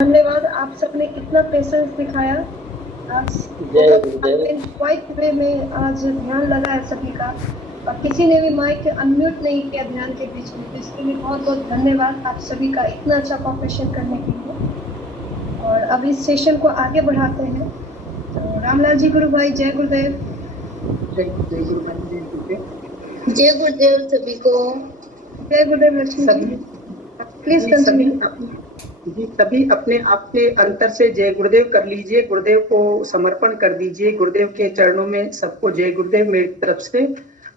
धन्यवाद। आप सबने कितना पेशेंस दिखाया। आज जय गुरुदेव। क्वाइट वे में आज ध्यान लगा है सभी का, और किसी ने भी माइक अनम्यूट नहीं किया ध्यान के बीच में। तो इसके लिए बहुत बहुत धन्यवाद आप सभी का इतना अच्छा कॉपरेशन करने के लिए। और अब इस सेशन को आगे बढ़ाते हैं। तो रामलाल जी गुरु भाई, जय गुरुदेव। जय गुरु भाई, जय गुरुदेव सभी को। जय गुरुदेव लक्ष्मी जी, प्लीज कंटिन्यू। जी सभी अपने आप के अंतर से जय गुरुदेव कर लीजिए, गुरुदेव को समर्पण कर दीजिए, गुरुदेव के चरणों में सबको जय गुरुदेव मेरी तरफ से।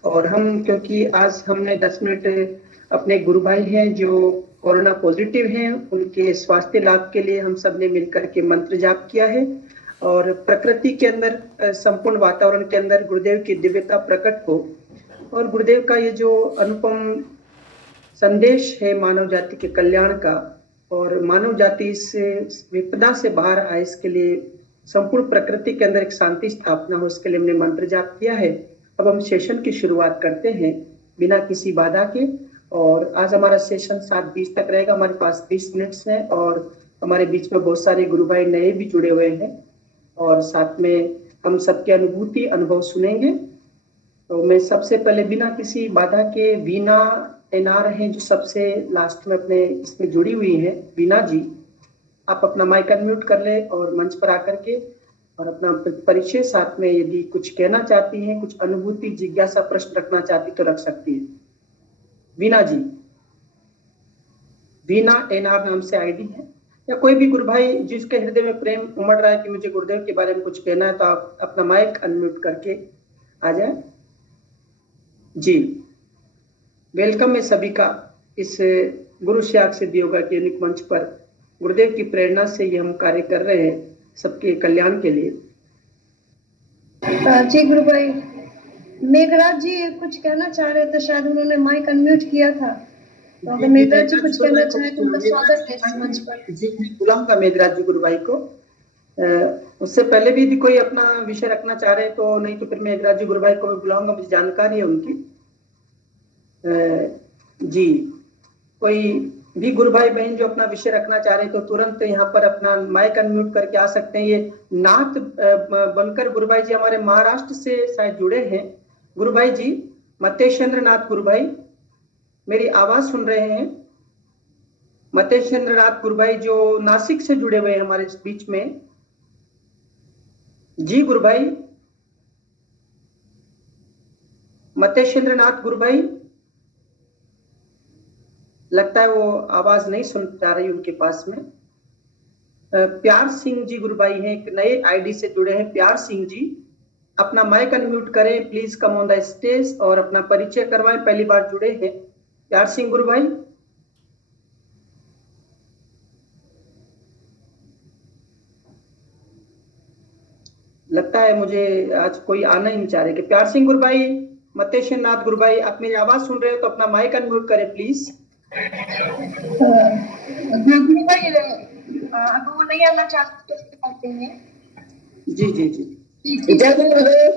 और हम क्योंकि आज हमने 10 मिनट अपने गुरु भाई हैं जो कोरोना पॉजिटिव हैं, उनके स्वास्थ्य लाभ के लिए हम सब ने मिलकर के मंत्र जाप किया है। और प्रकृति के अंदर, संपूर्ण वातावरण के अंदर गुरुदेव की दिव्यता प्रकट हो, और गुरुदेव का ये जो अनुपम संदेश है मानव जाति के कल्याण का, और मानव जाति इस विपदा से बाहर आए, इसके लिए संपूर्ण प्रकृति के अंदर एक शांति स्थापना हो, इसके लिए हमने मंत्र जाप किया है। अब हम सेशन की शुरुआत करते हैं बिना किसी बाधा के। और आज हमारा सेशन 7:20 तक रहेगा। हमारे पास 20 मिनट्स हैं, और हमारे बीच में बहुत सारे गुरु भाई नए भी जुड़े हुए हैं, और साथ में हम सबके अनुभूति अनुभव सुनेंगे। तो मैं सबसे पहले बिना किसी बाधा के वीना एनआर हैं जो सबसे लास्ट में अपने इसमें जुड़ी हुई है, वीना जी आप अपना माइक अनम्यूट कर ले और मंच पर आकर के और अपना परिचय, साथ में यदि कुछ कहना चाहती हैं, कुछ अनुभूति जिज्ञासा प्रश्न रखना चाहती तो रख सकती है। वीना जी, वीना एनआर नाम से आईडी है, या कोई भी गुरु भाई जिसके हृदय में प्रेम उमड़ रहा है कि मुझे गुरुदेव के बारे में कुछ कहना है, तो आप अपना माइक अनम्यूट करके आ जाए। जी वेलकम है सभी का इस गुरु श्याक सिद्धि योगा के यूनिक मंच पर। गुरुदेव की प्रेरणा से ये हम कार्य कर रहे हैं सबके कल्याण के लिए। जी गुरु भाई, मेघराज जी कुछ कहना चाह रहे थे, शायद उन्होंने माइक अनम्यूट किया था। तो अगर मेघराज जी कुछ कहना चाहे तो उनका स्वागत है इस मंच पर। जी मैं बुलाऊंगा मेघराज जी गुरु भाई को। उससे पहले भी यदि कोई अपना विषय रखना चाह रहे तो, नहीं तो फिर मेघराज जी गुरु भाई को मैं बुलाऊंगा, मुझे जानकारी है उनकी। जी कोई भी गुरु भाई बहन जो अपना विषय रखना चाह रहे हैं तो तुरंत यहाँ पर अपना माइक अनम्यूट करके आ सकते हैं। ये नाथ बनकर गुरु भाई जी हमारे महाराष्ट्र से शायद जुड़े हैं। गुरु भाई जी मतेश्वर नाथ गुरु भाई मेरी आवाज सुन रहे हैं? मतेश्वर नाथ गुरु भाई जो नासिक से जुड़े हुए हैं हमारे बीच में। जी गुरु भाई, मतेश्वर नाथ गुरु भाई, लगता है वो आवाज नहीं सुन पा रही उनके पास में। प्यार सिंह जी गुरु भाई हैं, एक नए आईडी से जुड़े हैं। प्यार सिंह जी अपना माइक अनम्यूट करें please, come on the stage और अपना परिचय करवाएं, पहली बार जुड़े हैं। प्यार सिंह गुरु भाई, लगता है मुझे आज कोई आना ही नहीं चाह रहे। कि प्यार सिंह गुरु भाई, मतेश्वर नाथ गुरु भाई, आप मेरी आवाज सुन रहे हो तो अपना माइक अनम्यूट करें प्लीज। गुरु भाई अगर वो नहीं आना चाहते तो कहते हैं। जी जी जी, जय गुरुदेव।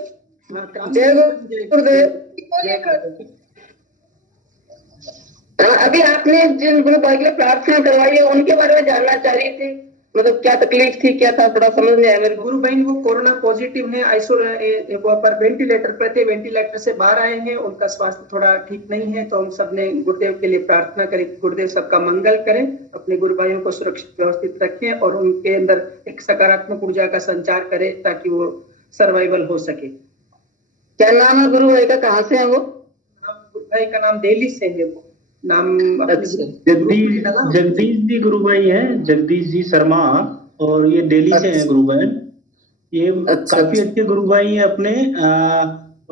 जय गुरुदेव। अभी आपने जिन गुरु भाई के लिए प्रार्थना करवाई है उनके बारे में जानना चाह रही थी, मतलब क्या तकलीफ थी, क्या था, थोड़ा समझ नहीं आया मेरे गुरु बहन वो कोरोना पॉजिटिव है, वो पर वेंटिलेटर पर थे, वेंटिलेटर से बाहर आए हैं, उनका स्वास्थ्य थोड़ा ठीक नहीं है। तो हम सब ने गुरुदेव के लिए प्रार्थना करें, गुरुदेव सबका मंगल करें, अपने गुरु भाइयों को सुरक्षित व्यवस्थित रखें और उनके अंदर एक सकारात्मक ऊर्जा का संचार करें ताकि वो सर्वाइवल हो सके। क्या नाम है गुरु भाई का, कहाँ से है वो? गुरु भाई का नाम दिल्ली से है, वो नाम जगदीश जी गुरु भाई हैं, जगदीश जी शर्मा, और ये दिल्ली से हैं गुरु भाई। ये काफी अच्छे गुरु भाई हैं अपने,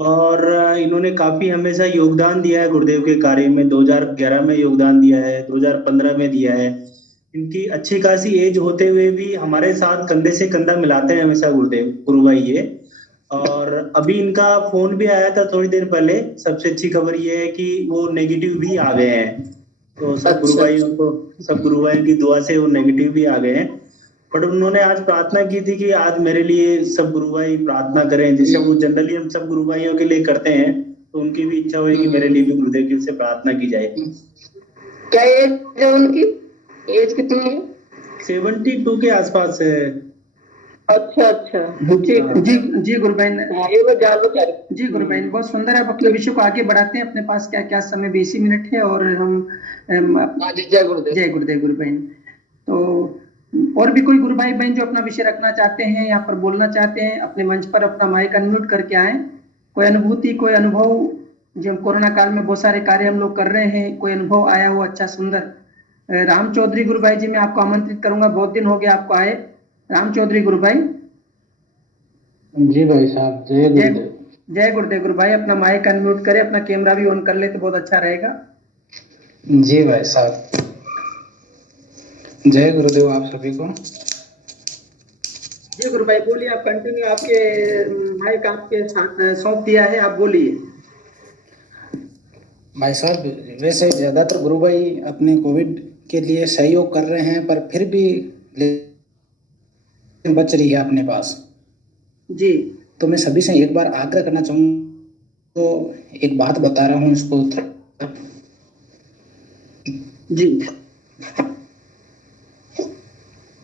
और इन्होंने काफी हमेशा योगदान दिया है गुरुदेव के कार्य में। 2011 में योगदान दिया है, 2015 में दिया है। इनकी अच्छी खासी एज होते हुए भी हमारे साथ कंधे से कंधा मिलाते हैं हमेशा गुरुदेव गुरु भाई ये। और अभी इनका फोन भी आया था थोड़ी देर पहले। सबसे अच्छी खबर ये है कि वो नेगेटिव भी आ गए हैं। तो सब गुरु भाइयों को, सब गुरु भाइयों की दुआ से वो नेगेटिव भी आ गए हैं। बट उन्होंने आज प्रार्थना की थी कि आज मेरे लिए सब गुरु भाई प्रार्थना करें, जैसे वो जनरली हम सब गुरु भाइयों के लिए करते हैं। तो उनकी भी इच्छा हुई कि मेरे लिए भी गुरुदेव की से प्रार्थना की जाए। क्या एज है उनकी? एज कितनी है? 72 के आसपास है। अच्छा अच्छा जी जी गुरु बहन, हाँ, ये मैं जानना चाह रही थी। जी गुरु बहन बहुत सुंदर है। अब अपने विषय को आगे बढ़ाते हैं। अपने पास क्या क्या समय 20 मिनट है और हम हाँ जी, जय गुरुदेव। जय गुरुदेव गुरु बहन। तो और भी कोई गुरु भाई बहन जो अपना विषय रखना चाहते हैं, यहाँ पर बोलना चाहते हैं, अपने मंच पर अपना माइक अनम्यूट करके आए। कोई अनुभूति, कोई अनुभव, जो हम कोरोना काल में बहुत सारे कार्य हम लोग कर रहे हैं, कोई अनुभव आया हो अच्छा सुंदर। राम चौधरी गुरु भाई जी, मैं आपको आमंत्रित करूंगा, बहुत दिन हो गया आपको आए। राम चौधरी गुरु भाई। जी भाई साहब, जय गुरुदेव। जय गुरुदेव गुरु भाई, अपना माइक अनम्यूट करें, अपना कैमरा भी ऑन कर ले तो बहुत अच्छा रहेगा। जी भाई साहब, जय गुरुदेव आप सभी को। जी गुरु भाई बोलिए, आप कंटिन्यू, आपके माइक आपके सौंप दिया है, आप बोलिए। भाई साहब, वैसे ज्यादातर गुरु भाई अपने कोविड के लिए सहयोग कर रहे हैं, पर फिर भी बच रही है अपने पास। जी तो मैं सभी से एक बार आग्रह करना चाहूँगा, तो एक बात बता रहा हूँ इसको। जी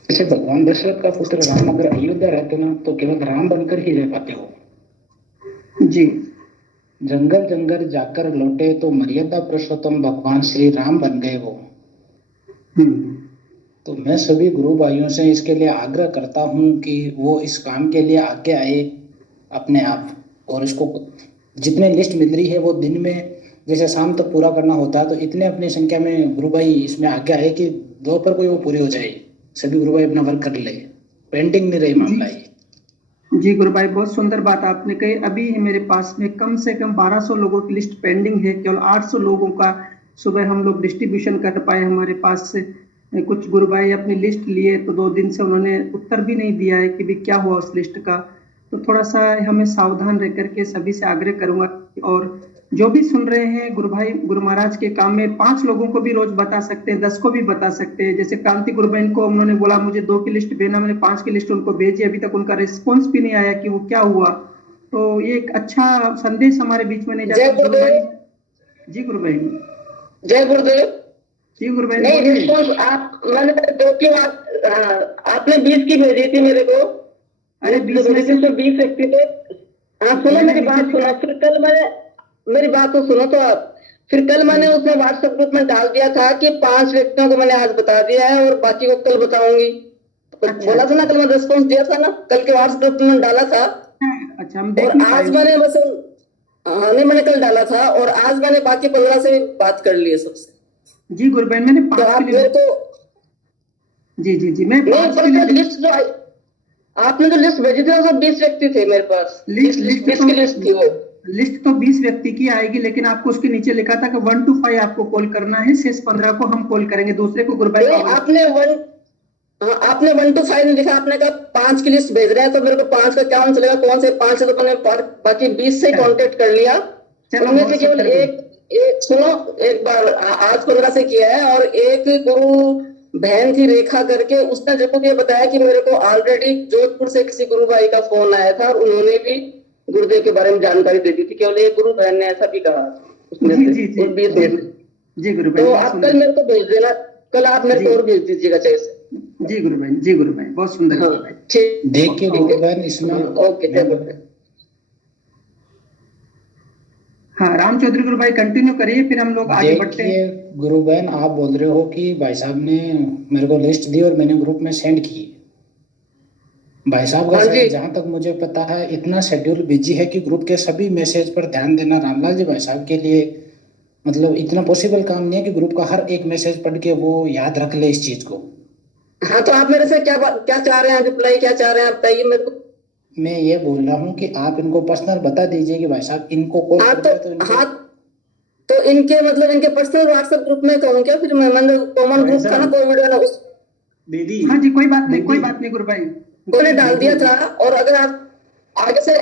जैसे भगवान दशरथ का पुत्र राम अगर अयोध्या रहते ना, तो केवल राम बनकर ही रह पाते हो। जी जंगल जंगल जाकर लौटे तो मर्यादा पुरुषोत्तम भगवान श्री राम बन गए वो। तो मैं सभी गुरु भाइयों से इसके लिए आग्रह करता हूँ कि वो इस काम के लिए आगे आए अपने आप, और इसको जितने लिस्ट मिल रही है वो दिन में जैसे शाम तक पूरा करना होता है, तो इतने अपनी संख्या में गुरु भाई इसमें आगे आए कि दोपहर को वो पूरी हो जाए। सभी गुरु भाई अपना वर्क कर ले, पेंडिंग नहीं रही मामला ये। जी गुरु भाई, बहुत सुंदर बात आपने कही। अभी मेरे पास में कम से कम 1200 लोगों की लिस्ट पेंडिंग है। केवल 800 लोगों का सुबह हम लोग डिस्ट्रीब्यूशन कर पाए। हमारे पास से कुछ गुरु भाई अपनी लिस्ट लिए, तो 2 दिन से उन्होंने उत्तर भी नहीं दिया है कि भी क्या हुआ उस लिस्ट का। तो थोड़ा सा हमें सावधान रह करके सभी से आग्रह करूंगा, और जो भी सुन रहे हैं गुरु भाई, गुरु महाराज के काम में 5 लोगों को भी रोज बता सकते हैं, 10 को भी बता सकते हैं। जैसे क्रांति गुरु बहन को उन्होंने बोला मुझे 2 की लिस्ट भेजना, मैंने 5 की लिस्ट उनको भेजी, अभी तक उनका रिस्पॉन्स भी नहीं आया कि वो क्या हुआ। तो ये एक अच्छा संदेश हमारे बीच में नहीं जाता। गुरु भाई जी, गुरु बहन जय गुरुदेव। जी गुरु बहन नहीं, रिस्पॉन्स आप मैंने 2 की बात आपने 20 की भेजी थी मेरे को। अरे 20 में से 20 व्यक्ति थे। हाँ सुनो मेरी बात सुनो, फिर कल मैंने मेरी बात तो सुनो तो आप। फिर कल मैंने उसमें व्हाट्सएप ग्रुप में डाल दिया था कि 5 व्यक्तियों को मैंने आज बता दिया है और बाकी को कल बताऊंगी। बोला था ना कल, मैं रिस्पॉन्स दिया था ना, कल के व्हाट्सएप ग्रुप में डाला था। अच्छा, हम और आज मैंने बस नहीं, मैंने कल डाला था और आज मैंने बाकी 15 से बात कर ली है सबसे। जी गुरु बहन, मैंने 5 तो के लिए जी मैं 5 के लिए लिस्ट जो आपने जो लिस्ट भेजी थी वो 20 व्यक्ति थे मेरे पास। लिस्ट की लिस्ट थी वो। लिस्ट तो 20 व्यक्ति की आएगी, लेकिन आपको उसके नीचे लिखा था कि 1 to 5 आपको कॉल करना है, शेष 15 को हम कॉल करेंगे। दूसरे को गुरु भाई आपने 1 to 5 नहीं लिखा, आपने कहा 5 की लिस्ट भेज रहे हैं, तो मेरे को 5 का क्या चलेगा, कौन से 5 से तो मैंने बाकी 20 से कांटेक्ट कर लिया। उनमें से केवल एक सुनो, एक बार आज 15 से किया है, और एक गुरु बहन थी रेखा करके, उसने जब ये बताया कि मेरे को ऑलरेडी जोधपुर से किसी गुरु भाई का फोन आया था और उन्होंने भी गुरुदेव के बारे में जानकारी दे दी थी। केवल एक गुरु बहन ने ऐसा भी कहा उसमें से। जी गुरु तो आप कल मेरे को भेज देना, कल आप मेरे को और भेज दीजिएगा चाहिए से। जी गुरु बहन, जी गुरु बहन, बहुत सुंदर। हाँ ठीक, देखिए गुरु बहन इसमें ओके। हाँ राम चौधरी गुरु भाई कंटिन्यू करिए, फिर हम लोग आगे बढ़ते हैं। गुरु बहन, आप बोल रहे हो कि भाई साहब ने मेरे को लिस्ट दी और मैंने ग्रुप में सेंड की। भाई साहब का जहाँ तक मुझे पता है इतना शेड्यूल बिजी है कि ग्रुप के सभी मैसेज पर ध्यान देना रामलाल जी भाई साहब के लिए मतलब इतना पॉसिबल काम नहीं है कि ग्रुप का हर एक मैसेज पढ़ के वो याद रख ले इस चीज को। हाँ तो आप मेरे से क्या चाह रहे हैं, रिप्लाई क्या चाह रहे हैं, आप बताइए मेरे को। मैं ये बोल रहा हूँ कि आप इनको पर्सनल बता दीजिए कि भाई साहब इनको कॉल तो इनके मतलब इनके पर्सनल व्हाट्सएप ग्रुप में कहूँ क्या? फिर मैं कॉमन ग्रुप था ना कोविड वाला, उस दीदी। हाँ जी, कोई बात नहीं गुरु भाई, मैंने डाल दिया था। और अगर आप आगे से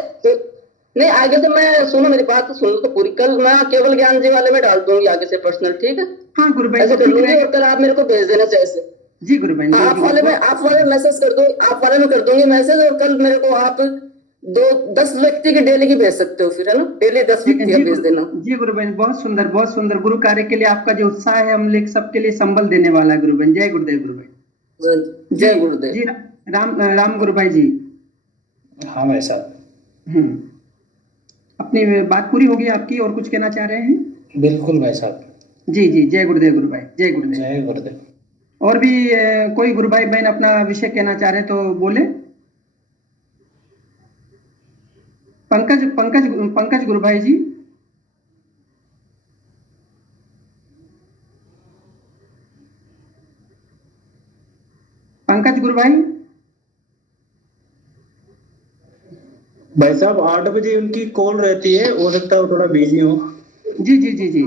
नहीं, आगे से मैं सुनो मेरी बात तो सुन तो पूरी, कल मैं केवल ज्ञान जी वाले में डाल दूंगी आगे से पर्सनल, ठीक है? हाँ गुरु भाई, ऐसे कर लूंगी और कल आप मेरे को भेज देना चाहिए। जी गुरु भाई, आप वाले मैसेज कर दूंगी, आप वाले में कर दूंगी मैसेज, और कल मेरे को आप 10 व्यक्ति की डेली की भेज सकते हो, फिर है ना, डेली 10 व्यक्ति भेज देना। जी गुरु बहन, बहुत सुंदर, बहुत सुंदर। गुरु कार्य के लिए आपका जो उत्साह है हम लोग सबके लिए संबल देने वाला है गुरु बहन। जय गुरुदेव गुरु बहन। जय गुरुदेव। जी राम राम गुरु भाई जी। हाँ भाई साहब। अपनी बात पूरी होगी आपकी, और कुछ कहना चाह रहे हैं? बिल्कुल भाई साहब। जी जी, जय गुरुदेव गुरु भाई, जय गुरुदेव। जय गुरुदेव। और भी कोई गुरु भाई बहन अपना विषय कहना चाह रहे तो बोले। पंकज पंकज पंकज गुरु भाई जी। पंकज गुरु भाई। भाई साहब 8 बजे उनकी कॉल रहती है, हो सकता है वो थोड़ा बिजी हो। जी जी जी जी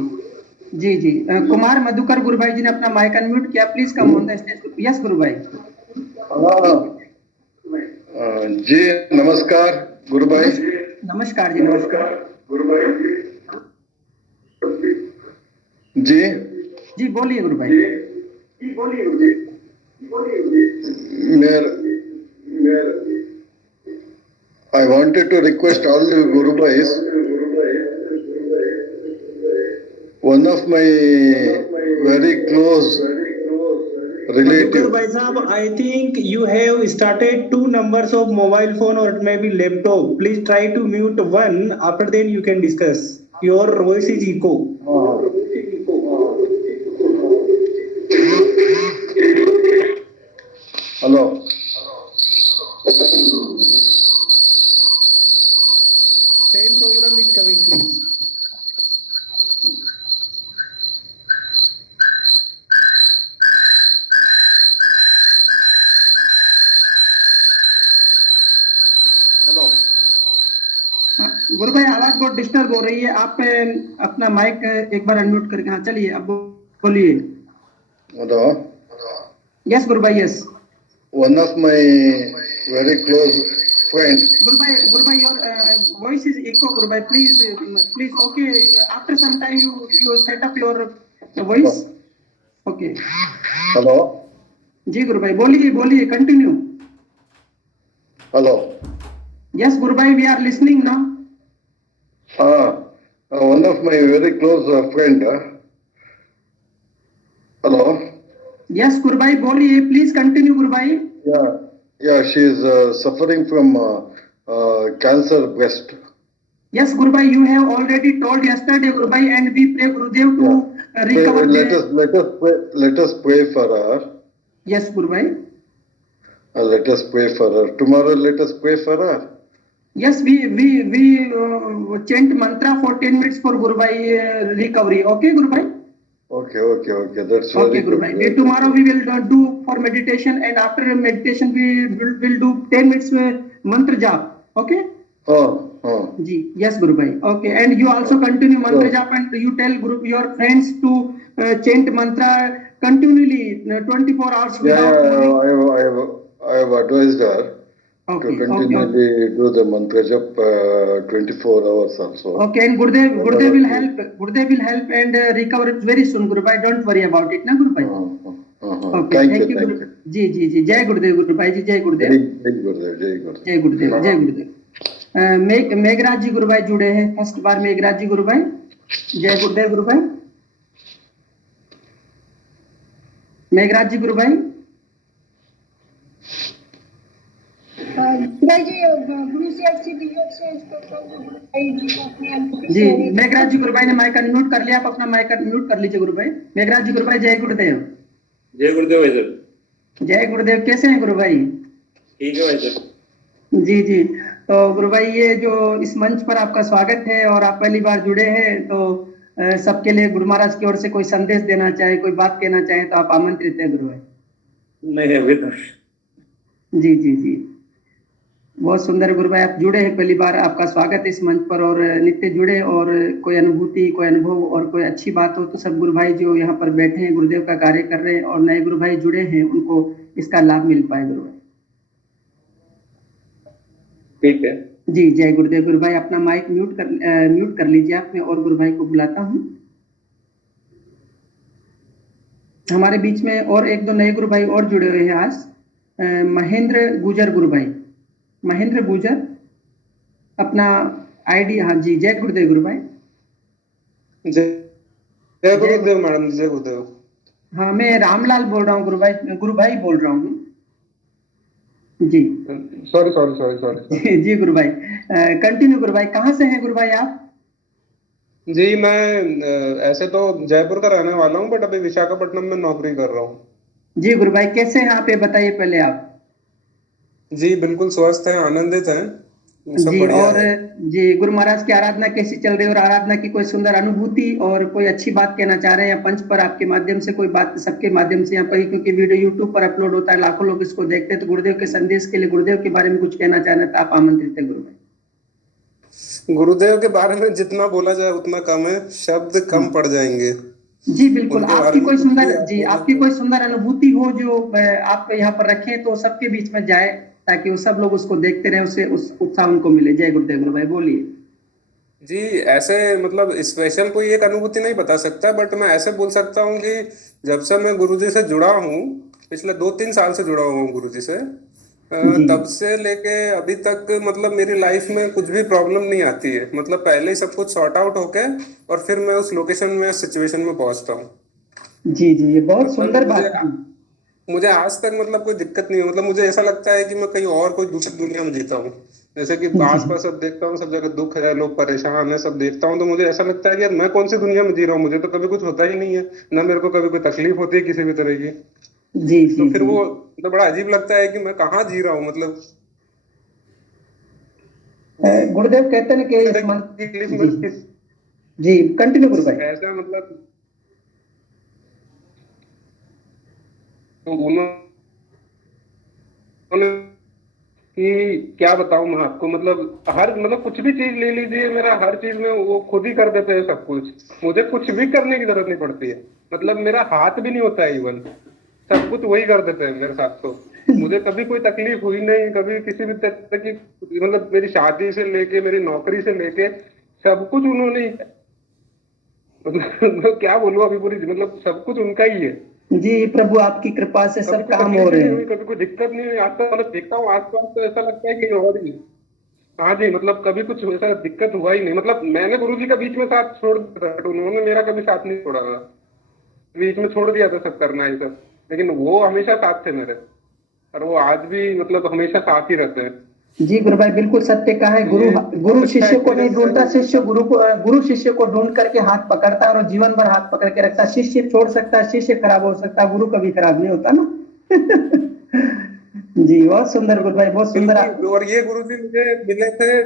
जी जी। कुमार मधुकर गुरु भाई जी ने अपना माइक अनम्यूट किया, please come on the stage. Yes गुरु भाई। जी नमस्कार गुरु भाई। नमस्कार जी, नमस्कार गुरु भाई जी। जी बोलिए गुरु भाई। I wanted to request all the Guru Bhais. One of my very close Madhukar relative. भाई साहब, I think you have started 2 numbers of mobile phone or it may be laptop. Please try to mute one. After then you can discuss. Your voice is echo. Hello. Same program is coming, please. Hello. गुरु भाई आवाज बहुत disturb हो रही है, आप अपना mic एक बार unmute करके। हाँ चलिए, अब बोलिए। Hello. यस गुरु भाई, yes. One of my very close friend. गुरु भाई योर वॉइस इज इको गुरु भाई, please please. Okay, after some time you set up your voice. Okay. Hello. जी गुरु भाई, बोलिए बोलिए, कंटिन्यू। Hello. यस गुरु भाई, we are listening now. One of my very close friend. Hello. Yes गुरु भाई, बोलिए, प्लीज कंटिन्यू गुरु भाई। Yeah, she is suffering from cancer breast. Yes, Guru Bhai, you have already told yesterday, Guru Bhai, and we pray Gurudev to recover. Let us pray for her. Yes, Guru Bhai. Let us pray for her. Tomorrow, let us pray for her. Yes, we chant mantra for 10 minutes for Guru Bhai recovery. Okay, Guru Bhai. Okay. That's Okay, very Guru good. Bhai. Tomorrow we will do for meditation, and after meditation we will do 10 minutes mantra jap. Okay. Ji, yes, Guru Bhai. Okay, and you also continue mantra jap, and you tell your friends to chant mantra continually 24 hours without. I have advised her to continually do the mantra jap 24 hours also. Okay, and Gurudev will help. Gurudev will help and recover very soon, Guru Bhai. Don't worry about it, na Guru Bhai. Okay, thank you, Guru. जी, जय गुरुदेव गुरु भाई जी, जय गुरुदेव। जय गुरुदेव। मेघराज जी गुरु भाई जुड़े हैं, first बार मेघराज जी गुरु भाई। जय गुरुदेव गुरु भाई। मेघराज जी गुरु भाई। जी, मेघराज जी गुरु भाई ने माइक अनम्यूट कर लिया, आप अपना माइक अनम्यूट कर लीजिए गुरु भाई। मेघराज जी गुरु भाई, जय गुरुदेव। जय गुरुदेव भाई साहब। जय गुरुदेव, कैसे हैं गुरु भाई? ठीक है भाई साहब। जी, तो गुरु भाई ये जो इस मंच पर आपका स्वागत है, और आप पहली बार जुड़े हैं, तो सबके लिए गुरु महाराज की ओर से कोई संदेश देना चाहे, कोई बात कहना चाहे तो आप आमंत्रित हैं गुरु भाई। नहीं अभी तो। जी, बहुत सुंदर गुरु भाई, आप जुड़े हैं पहली बार, आपका स्वागत है इस मंच पर। और नित्य जुड़े, और कोई अनुभूति, कोई अनुभव और कोई अच्छी बात हो तो सब गुरु भाई जो यहाँ पर बैठे हैं गुरुदेव का कार्य कर रहे हैं, और नए गुरु भाई जुड़े हैं, उनको इसका लाभ मिल पाए गुरु भाई। ठीक है जी, जय गुरुदेव गुरु भाई। अपना माइक म्यूट कर लीजिए आप। मैं और गुरु भाई को बुलाता हूँ। हमारे बीच में और एक दो नए गुरु भाई और जुड़े हुए हैं आज। महेंद्र गुजर गुरु भाई, महेंद्र गुजर, अपना आईडी। हाँ जी, जय गुरुदेव गुरु भाई। जय गुरुदेव मैडम, जय गुरुदेव। हाँ, मैं रामलाल बोल रहा हूँ गुरु भाई बोल रहा हूँ जी। सॉरी सॉरी सॉरी सॉरी जी गुरु भाई, कंटिन्यू गुरु भाई, कहाँ से हैं गुरु भाई आप? जी मैं ऐसे तो जयपुर का रहने वाला हूँ बट अभी विशाखापट्टनम में नौकरी कर रहा हूँ। जी गुरु भाई, कैसे हैं आप, ये बताइए पहले आप। जी बिल्कुल स्वस्थ हैं, आनंदित हैं, सब जी, बढ़िया और है। जी गुरु महाराज की आराधना कैसी चल रही है, और आराधना की कोई सुंदर अनुभूति और कोई अच्छी बात कहना चाह रहे हैं या पंच पर आपके माध्यम से कोई बात, सबके माध्यम से यहाँ पर ही, क्योंकि वीडियो यूट्यूब पर अपलोड होता है, लाखों लोग इसको देखते हैं, तो गुरुदेव के संदेश के लिए, गुरुदेव के बारे में कुछ कहना चाह रहे हैं तो आप आमंत्रित है गुरु भाई। गुरुदेव के बारे में जितना बोला जाए उतना कम है, शब्द कम पड़ जाएंगे। जी बिल्कुल, उनके आपकी बारे में कोई कुछ सुंदर, भी आप जी बोले आपकी तो कोई सुंदर अनुभूति हो जो आप यहाँ पर रखें तो सबके बीच में जाए, ताकि वो सब लोग उसको देखते रहे, उससे उस उत्साह उनको मिले। जय गुरुदेव गुरु भाई, बोलिए। जी ऐसे मतलब स्पेशल कोई एक अनुभूति नहीं बता सकता, बट मैं ऐसे बोल सकता हूँ कि जब से मैं गुरुजी से जुड़ा हूँ, पिछले 2-3 साल से जुड़ा हुआ हूँ गुरुजी से, जी तब से लेके अभी तक मतलब मेरी लाइफ में कुछ भी प्रॉब्लम नहीं आती है। मतलब पहले ही सब कुछ सॉर्ट आउट होके और फिर मैं उस लोकेशन में, सिचुएशन में पहुंचता हूँ। जी जी, ये बहुत मतलब सुंदर बात है। मुझे आज तक मतलब कोई दिक्कत नहीं है। मतलब मुझे ऐसा लगता है कि मैं कहीं और कोई दूसरी दुनिया में जीता हूँ। जैसे कि जी आस पास सब देखता हूँ, सब जगह दुख है, लोग परेशान है, सब देखता हूँ तो मुझे ऐसा लगता है कि यार मैं कौन सी दुनिया में जी रहा हूँ, मुझे तो कभी कुछ होता ही नहीं है, ना मेरे को कभी कोई तकलीफ होती है किसी भी तरह की। जी तो जी फिर जी। वो मतलब बड़ा अजीब लगता है कि मैं कहाँ जी रहा हूँ। मतलब गुरुदेव कहते हैं कि इस मन, तकलीफ जी में किस जी, कंटिन्यू गुरु भाई। ऐसा मतलब तो उन्होंने कि क्या बताऊं मैं आपको, मतलब हर मतलब कुछ भी चीज ले लीजिए, मेरा हर चीज में वो खुद ही कर देते हैं सब कुछ, मुझे कुछ भी करने की जरूरत नहीं पड़ती है। मतलब मेरा हाथ भी नहीं होता है इवन, सब कुछ वही कर देते हैं मेरे साथ। तो मुझे कभी कोई तकलीफ हुई नहीं, कभी किसी भी तरह की, मतलब मेरी शादी से लेके मेरी नौकरी से लेके सब कुछ उन्होंने ही- मतलब क्या बोलूं अभी पूरी, मतलब सब कुछ उनका ही है। जी प्रभु, आपकी कृपा से कभी सब कोई काम हो तकलीफ ही रहे नहीं हैं। हुई, कभी कोई दिक्कत नहीं हुई आज तक। मतलब देखता हूँ आस पास तो ऐसा लगता है कि और ही। हाँ जी, मतलब कभी कुछ ऐसा दिक्कत हुआ ही नहीं। मतलब मैंने गुरुजी का बीच में साथ छोड़ दिया था, बट उन्होंने मेरा कभी साथ नहीं छोड़ा था। बीच में छोड़ दिया था सब करना ही सब, लेकिन वो हमेशा साथ थे मेरे, और वो आज भी मतलब हमेशा साथ ही रहते हैं। जी गुरु भाई, बिल्कुल सत्य कहा है। तो गुरु ये गुरु बहुत अच्छा शिष्य को नहीं एक्सपीरियंस है ढूंढता, शिष्य मतलब। गुरु शिष्य को ढूंढ करके हाथ पकड़ता है और जीवन भर हाथ पकड़ के रखता है। शिष्य छोड़ सकता है, शिष्य खराब हो सकता है, गुरु कभी खराब नहीं होता ना। जी बहुत सुंदर गुरु भाई, बहुत सुंदर आप। बिल्कुल, और ये गुरुजी मुझे मिले थे,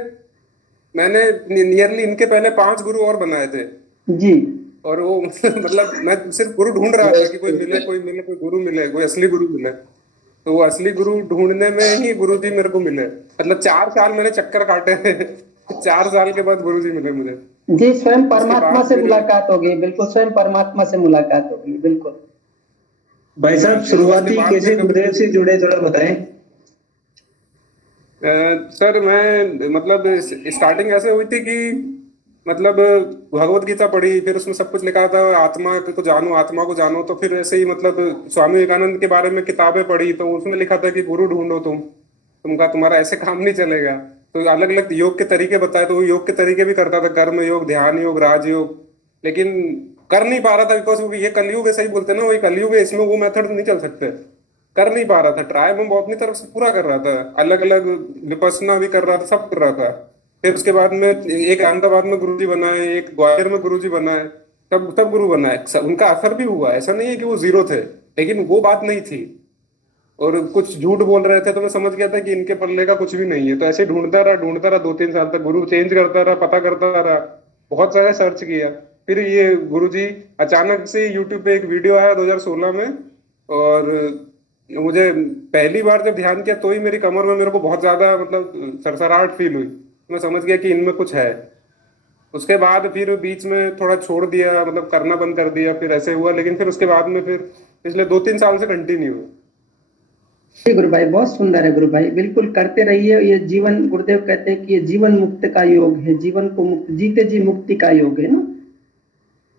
मैंने नियरली इनके पहले 5 गुरु और बनाए थे। जी और वो मतलब मैं सिर्फ गुरु ढूंढ रहा था कि कोई मिले, कोई मिले, कोई गुरु मिले, कोई असली गुरु मिले। तो वो असली गुरु ढूंढने में ही गुरु जी मेरे को मिले। मतलब 4 साल मैंने चक्कर काटे थे। 4 साल के बाद गुरु जी मिले मुझे। जी, स्वयं उसके परमात्मा बाद से फिर मुलाकात हो गई, बिल्कुल स्वयं परमात्मा से मुलाकात हो गई, बिल्कुल। भाई साहब, बिल्कुल, और उसके शुरुआती बाद कैसे फिर कभी गुरुदेव से जुड़े, थोड़ा बताएं। सर मैं मतलब स्टार्टिंग ऐसे हुई थी कि मतलब भगवत गीता पढ़ी, फिर उसमें सब कुछ लिखा था आत्मा को जानो, आत्मा को जानो। तो फिर ऐसे ही मतलब स्वामी विवेकानंद के बारे में किताबें पढ़ी, तो उसमें लिखा था कि गुरु ढूंढो तुमका तुम्हारा ऐसे काम नहीं चलेगा। तो अलग अलग योग के तरीके बताए, तो वो योग के तरीके भी करता था, कर्म योग, ध्यान योग, राजयोग। लेकिन कर नहीं पा रहा था, बिकॉज ये कलयुग है, सही बोलते हैं ना, वही कलयुग है, इसमें वो मेथड नहीं चल सकते। कर नहीं पा रहा था, ट्राई मैं वो अपनी तरफ से पूरा कर रहा था, अलग अलग विपස්සना भी कर रहा था, सब कर रहा था। फिर उसके बाद में एक अहमदाबाद में गुरुजी बनाए, एक ग्वालियर में गुरुजी बनाए, सब सब गुरु बनाए, उनका असर भी हुआ। ऐसा नहीं है कि वो जीरो थे, लेकिन वो बात नहीं थी। और कुछ झूठ बोल रहे थे, तो मैं समझ गया था कि इनके पल्ले का कुछ भी नहीं है। तो ऐसे ढूंढता रहा 2-3 साल तक, गुरु चेंज करता रहा, पता करता रहा, बहुत सारे सर्च किया। फिर ये गुरुजी अचानक से यूट्यूब पे एक वीडियो आया 2016 में, और मुझे पहली बार जब ध्यान किया तो ही मेरी कमर में मेरे को बहुत ज्यादा मतलब सरसराहट फील हुई। मैं समझ गया कि इनमें कुछ है। उसके बाद फिर बीच में थोड़ा छोड़ दिया, मतलब करना बंद कर दिया, फिर ऐसे हुआ। लेकिन फिर उसके बाद में फिर पिछले 2-3 साल से कंटिन्यू है। जी गुरु भाई, बहुत सुंदर है गुरु भाई, बिल्कुल करते रहिए। ये जीवन, गुरुदेव कहते हैं कि ये जीवन मुक्त का योग है, जीवन को मुक्त, जीते जी मुक्ति का योग है ना।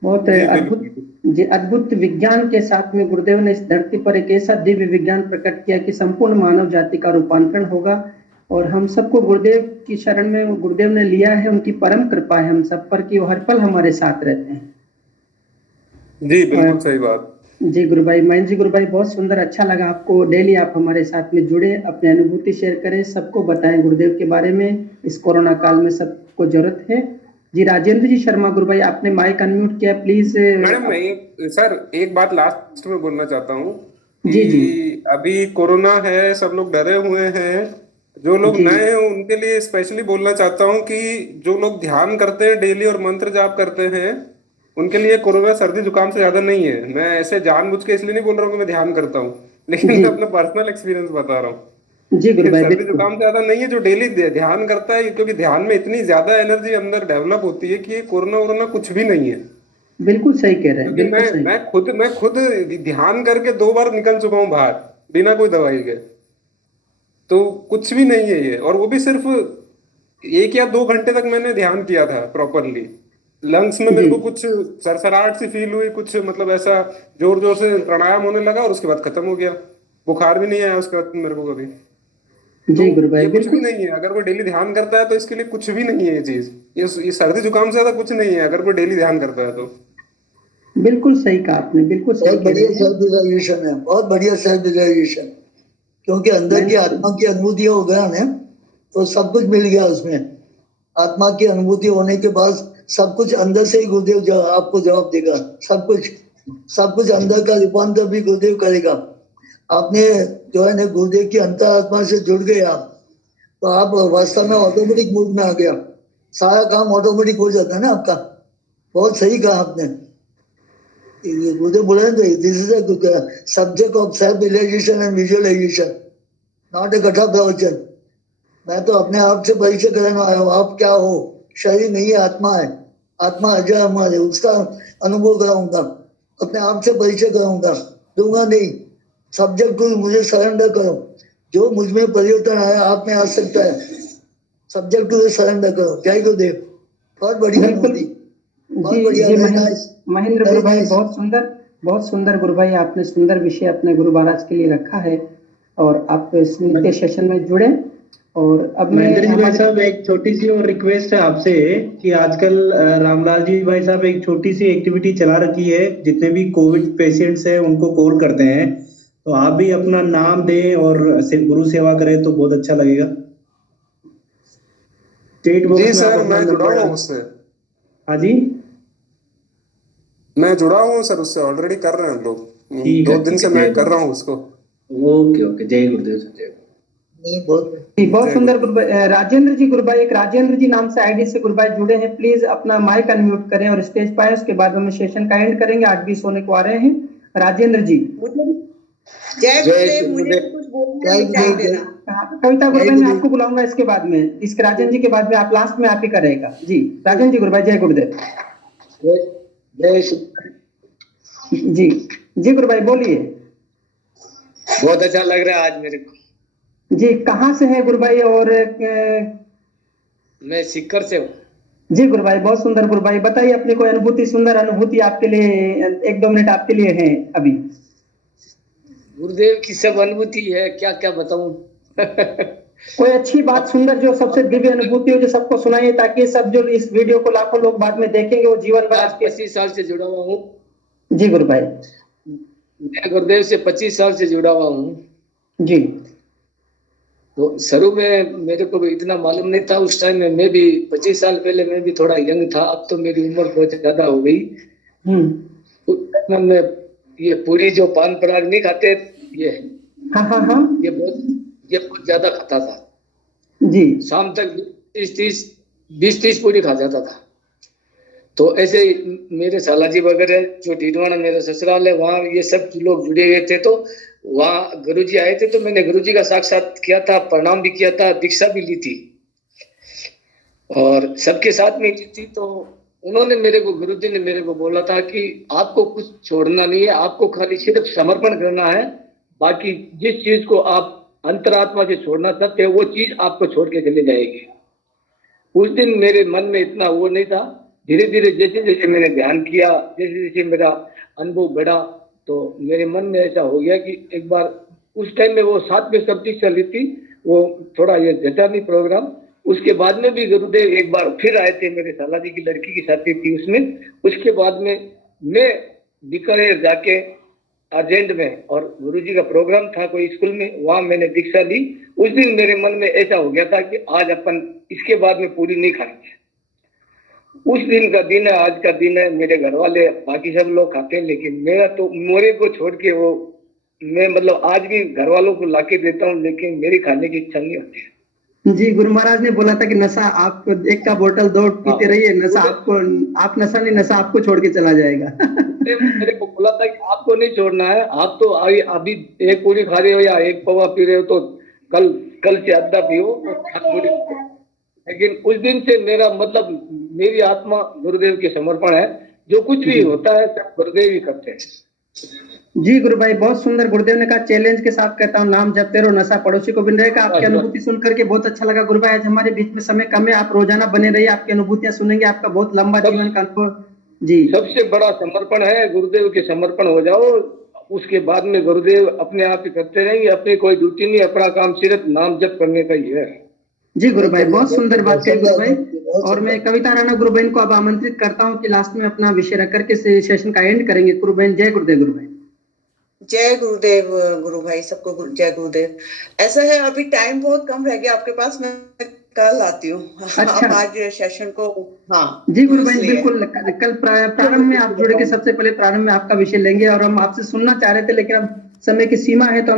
बहुत जी अद्भुत, बिल्कुल। जी अद्भुत विज्ञान के साथ में गुरुदेव ने इस धरती पर एक ऐसा दिव्य विज्ञान प्रकट किया कि संपूर्ण मानव जाति का रूपांतरण होगा। और हम सबको गुरुदेव की शरण में गुरुदेव ने लिया है, उनकी परम कृपा है हम सब पर कि वो हर पल हमारे साथ रहते हैं। जी और बिल्कुल सही बात। जी गुरु भाई, महेंद्र जी गुरु भाई, बहुत सुंदर, अच्छा लगा आपको। डेली आप हमारे साथ में जुड़े, अपने अनुभूति शेयर करें, सबको बताएं गुरुदेव के बारे में। इस कोरोना काल में सबको जरूरत है। जी राजेंद्र जी शर्मा गुरु भाई, आपने माइक अनम्यूट किया, प्लीज। मैडम एक बात लास्ट में बोलना चाहता हूँ जी जी कि अभी कोरोना है, सब लोग डरे हुए हैं। जो लोग जी नए हैं उनके लिए स्पेशली बोलना चाहता हूँ कि जो लोग ध्यान करते हैं डेली और मंत्र जाप करते हैं, उनके लिए कोरोना सर्दी जुकाम से ज्यादा नहीं है। मैं ऐसे जानबूझ के इसलिए नहीं बोल रहा हूँ कि मैं ध्यान करता हूँ, लेकिन जी मैं अपना पर्सनल एक्सपीरियंस बता रहा हूँ। जी गुरु ये भाई, सर्दी बिल्कुल जुकाम से ज्यादा नहीं है जो डेली ध्यान करता है, क्योंकि ध्यान में इतनी ज्यादा एनर्जी अंदर डेवलप होती है कि ये कोरोना वोरोना कुछ भी नहीं है। बिल्कुल सही कह रहे हैं, क्योंकि बिल्कुल सही। मैं खुद ध्यान करके 2 बार निकल चुका हूँ बाहर बिना कोई दवाई के। तो कुछ भी नहीं है ये, और वो भी सिर्फ 1 या 2 घंटे तक मैंने ध्यान किया था प्रॉपरली। लंग्स में मेरे जी को कुछ सरसराहट सी फील हुई, कुछ मतलब ऐसा जोर जोर से प्राणायाम होने लगा, और उसके बाद खत्म हो गया। बुखार भी नहीं आया उसके बाद मेरे को कभी। तो जी गुरु भाई, ये कुछ भी बिल्कुल नहीं है, अगर कोई डेली ध्यान करता है तो इसके लिए कुछ भी नहीं है ये चीज। ये सर्दी जुकाम से ज्यादा कुछ नहीं है अगर कोई डेली ध्यान करता है तो। बिल्कुल सही कहा आपने, बिल्कुल सही बहुत कह बढ़िया रहे हैं। सेल्फ रियलाइजेशन है, बहुत बढ़िया सेल्फ रियलाइजेशन। क्योंकि अंदर की मैं आत्मा की अनुभूति हो गया ना, तो सब कुछ मिल गया उसमें। आत्मा की अनुभूति होने के बाद सब कुछ अंदर से ही गुरुदेव आपको जवाब देगा। सब कुछ अंदर का रूपांतर भी गुरुदेव करेगा। आपने जो है ना गुरुदेव की अंतरात्मा से जुड़ गए आप, तो आप वास्तव में ऑटोमेटिक मूड में आ गया। सारा काम ऑटोमेटिक हो जाता है ना आपका। बहुत सही कहा आपने। गुरुदेव बोले ना, this is a subject of self realisation and visualisation, not a कथा प्रवचन। मैं तो अपने आप से परिचय कराने आया हूँ। आप क्या हो? शरीर नहीं है, आत्मा है। आत्मा अजय अमर है, उसका अनुभव कराऊंगा, अपने आप से परिचय कराऊंगा, दूंगा नहीं। सब्जेक्ट को मुझे सरेंडर करो। जो मुझ में परिवर्तन आया आप में आ सकता है। सब्जेक्ट को सरेंडर करो। जय गुरुदेव। बहुत बढ़िया बिल्कुल। अनुभूति, बहुत जी बढ़िया। जी वेरी महेंद्र नाइस, महेंद्र गुरु वेरी भाई, नाइस। बहुत सुंदर गुरु भाई, आपने सुंदर विषय अपने गुरु महाराज के लिए रखा है। और आप इस नित्य सेशन में जुड़े। और अब मैं महेंद्र जी भाई हमारे साहब, एक छोटी सी और रिक्वेस्ट है आपसे कि आजकल रामलाल जी भाई साहब एक छोटी सी एक्टिविटी चला रखी है। जितने भी कोविड पेशेंट्स हैं उनको कॉल करते हैं, तो आप भी अपना नाम दें और गुरु सेवा करें तो बहुत अच्छा लगेगा। चैट जी बॉक्स में आप सर, अपना मैं जुड़ा नंबर हुआ डाल। हूँ उससे। हाँ जी, मैं जुड़ा हूँ सर उससे, ऑलरेडी कर रहे हैं हम लोग। ठीक 2 है, दिन ठीक से है, मैं जय कर रहा गुरु। हूँ उसको। ओके ओके, जय गुरुदेव सर, जय गुरुदेव। नहीं, बहुत जी बहुत जय सुंदर गुरुदेव। गुरु भाई। राजेंद्र जी गुरु भाई, एक राजेंद्र जी नाम से आईडी से गुरु भाई जुड़े हैं। प्लीज अपना माइक अनम्यूट करें और स्टेज पाए, उसके बाद हम सेशन का एंड करेंगे। 8:20 होने को आ रहे हैं। राजेंद्र जी। जय गुरुदेव, मुझे भी कुछ बोलना है, मिटाई देना। कविता गुरु जय भाई, मैं गुरुदेव। आपको बुलाऊंगा इसके बाद में, इसके राजन जी के बाद में। आप लास्ट में आप ही करेगा। जी राजन जी गुरु भाई, जय गुरुदेव। जय जय श्री। जी जी गुरु भाई बोलिए। बहुत अच्छा लग रहा है आज मेरे को। जी कहाँ से हैं गुरु भाई? और मैं सीकर से हूँ। जी गुरु भाई, बहुत सुंदर गुरु भाई, बताइए अपनी कोई अनुभूति, सुंदर अनुभूति आपके लिए। 1-2 मिनट आपके लिए है अभी। गुरुदेव की सब अनुभूति है, क्या क्या बताऊं। कोई अच्छी बात, सुंदर, जो सबसे दिव्य अनुभूति हो, जो सबको सुनाइए, ताकि सब जो इस वीडियो को लाखों लोग बाद में देखेंगे वो जीवन भर आपके। 25 साल से जुड़ा हुआ हूँ। जी गुरु भाई। मैं गुरुदेव से 25 साल से जुड़ा हुआ हूँ। जी। तो शुरू में मेरे को भी इतना मालूम नहीं था। उस टाइम में मैं भी 25 साल पहले मैं भी थोड़ा यंग था। अब तो मेरी उम्र बहुत ज्यादा हो गई। उस टाइम में ये पूरी जो पान पराग नहीं खाते, ये हाँ ये बहुत ज्यादा खाता था जी। शाम तक 20-30 पूरी खा जाता था। तो ऐसे ही मेरे सालाजी वगैरह जो डीडवाना मेरा ससुराल है, वहाँ ये सब लोग जुड़े हुए थे। तो वहाँ गुरुजी आए थे, तो मैंने गुरुजी का साक्षात किया था, प्रणाम भी किया था, दीक्षा भी ली थी और सबके साथ में ली थी। तो उन्होंने मेरे को, गुरुजी ने मेरे को बोला था कि आपको कुछ छोड़ना नहीं है, आपको खाली सिर्फ समर्पण करना है। बाकी जिस चीज को आप अंतरात्मा से छोड़ना चाहते हैं वो चीज आपको छोड़ के चले जाएगी। उस दिन मेरे मन में इतना वो नहीं था। धीरे धीरे जैसे जैसे मैंने ध्यान किया, जैसे जैसे मेरा अनुभव बढ़ा, तो मेरे मन में ऐसा हो गया कि एक बार उस टाइम में वो 7वीं सब्जी चल रही थी, वो थोड़ा ये जटानी प्रोग्राम। उसके बाद में भी गुरुदेव एक बार फिर आए थे, मेरे साला जी की लड़की की शादी थी उसमें। उसके बाद में मैं बीकानेर जाके अर्जेंट में, और गुरुजी का प्रोग्राम था कोई स्कूल में, वहां मैंने दीक्षा ली। उस दिन मेरे मन में ऐसा हो गया था कि आज अपन इसके बाद में पूरी नहीं खाएंगे। उस दिन का दिन है, आज का दिन है। मेरे घर वाले बाकी सब लोग खाते हैं, लेकिन मेरा तो मोरे को छोड़ के वो मैं मतलब आज भी घर वालों को लाके देता हूँ, लेकिन मेरी खाने की इच्छा नहीं होती है। जी, गुरु महाराज ने बोला था कि नशा आप एक का बोतल दो पीते रहिए, नशा आपको, आप नशा नहीं, नशा आपको छोड़ के चला जाएगा। मेरे को बोला था कि आपको नहीं छोड़ना है, आप तो अभी एक पूरी खा रहे हो या एक पवा पी रहे हो, तो कल से आधा पियो और लेकिन उस दिन से मेरा मतलब मेरी आत्मा गुरुदेव के समर्पण है। जो कुछ भी होता है सब गुरुदेव ही करते हैं। जी गुरु भाई, बहुत सुंदर। गुरुदेव ने कहा चैलेंज के साथ कहता हूँ, नाम जपते रहो, नशा पड़ोसी को बिन रहेगा। आपकी अनुभूति सुनकर के बहुत अच्छा लगा गुरु भाई। आज हमारे बीच में समय कम है, आप रोजाना बने रहिए, आपकी अनुभूतियां सुनेंगे, आपका बहुत लंबा जीवन का अनुभव। जी, सबसे बड़ा समर्पण है, गुरुदेव के समर्पण हो जाओ, उसके बाद में गुरुदेव अपने आप ही करते रहेंगे। अपनी कोई ड्यूटी नहीं, अपना काम सिर्फ नाम जप करने का ही है। जी गुरु भाई, बहुत सुंदर बात कही गुरु भाई। और मैं कविता राणा गुरु बहन को अब आमंत्रित करता हूँ कि लास्ट में अपना विषय रख करके सेशन का एंड करेंगे। गुरु बहन, जय गुरुदेव। गुरु भाई जय गुरुदेव। गुरु भाई सबको जय गुरुदेव। ऐसा है अभी टाइम बहुत कम रह गया आपके पास, मैं कल आती हूँ। अच्छा। आप आज सेशन को, हाँ जी गुरु भाई, बिल्कुल। कल प्रारंभ में आप जुड़े के सबसे पहले प्रारंभ में आपका विषय लेंगे, और हम आपसे सुनना चाह रहे थे, लेकिन अब समय की सीमा है तो हम